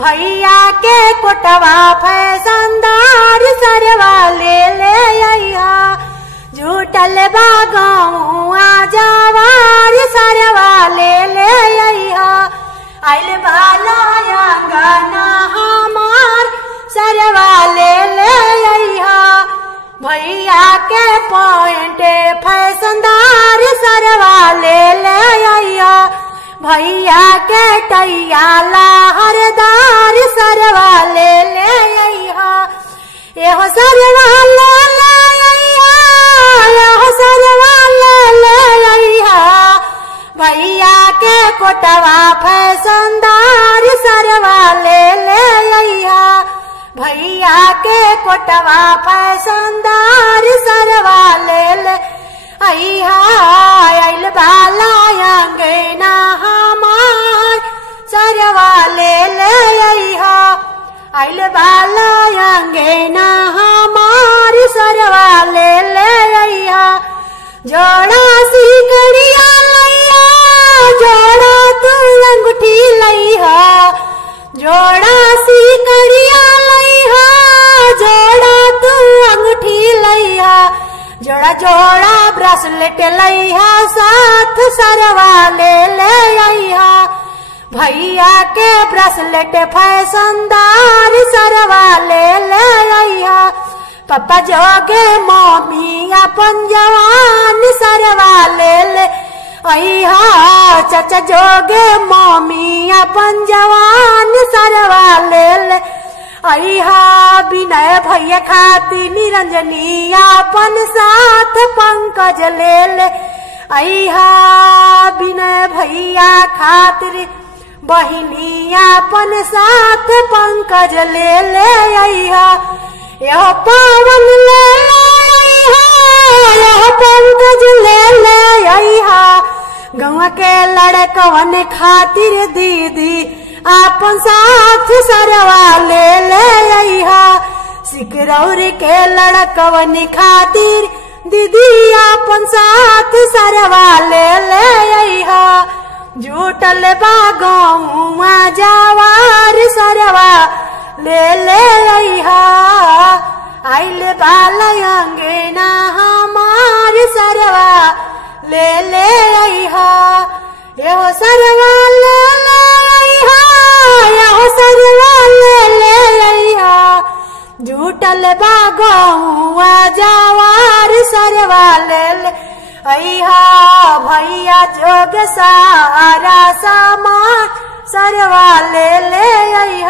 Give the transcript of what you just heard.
भैया के कोटवा फैशनदार सरवा ले अइहा। झूठल बा गौआ जवार सरवा ले अइहा। आइल बाला अंगना हमार सरवा ले अइहा। भैया के पॉइंट फैशनदार सरवा ले अइहा। भैया के टैया लहरदार सरवा ले अइहा। एहो सरवा ले अइहा, एहो सरवा ले अइहा। भैया के कोटवा फैशनदार सरवा ले अइहा। भैया के कोटवा फैशनदार सरवा ले अइहा। आइल बाला अंगना हमार सरवा ले अइहा। आइल बाला अंगना हमार सरवा ले अइहा। जोड़ा सिकड़िया लइहा, जोड़ा तू अंगूठी लइहा। जोड़ा सिकड़िया लइहा, जोड़ा तू अंगूठी लइहा। जोड़ा जोड़ा ब्रेसलेट लइहा, साथ सरवा ले अइहा। भैया के ब्रेसलेट फैशनदार सरवा ले अइहा। पापा जोगे मम्मी अपन जवान सरवा ले अइहा। चाचा जोगे मम्मी अपन जवान सरवा ले अइहा। विनय भैया खातिर निरंजनी अपन साथ पंकज ले अइहा। विनय भैया खातिर बहिनी अपन साथ पंकज ले अइहा। यह पावन ले अइहा, यह पंकज ले अइहा। गौवा के लड़कवन खातिर दीदी अपन साथ सरवा ले अइहा। सिकरौर के लड़कवन खातिर दीदी अपन साथ सरवा ले अइहा। झूठल बा गौआ जवार सरवा ले अइहा। आइल बाला अंगना हमार सरवा ले अइहा। एहो सरवा ले अइहा, एहो सरवा ले अइहा। झूठल बा गौआ जवार सरवा ले अइहा। भैया जोग सारा सामान सरवा ले अइहा।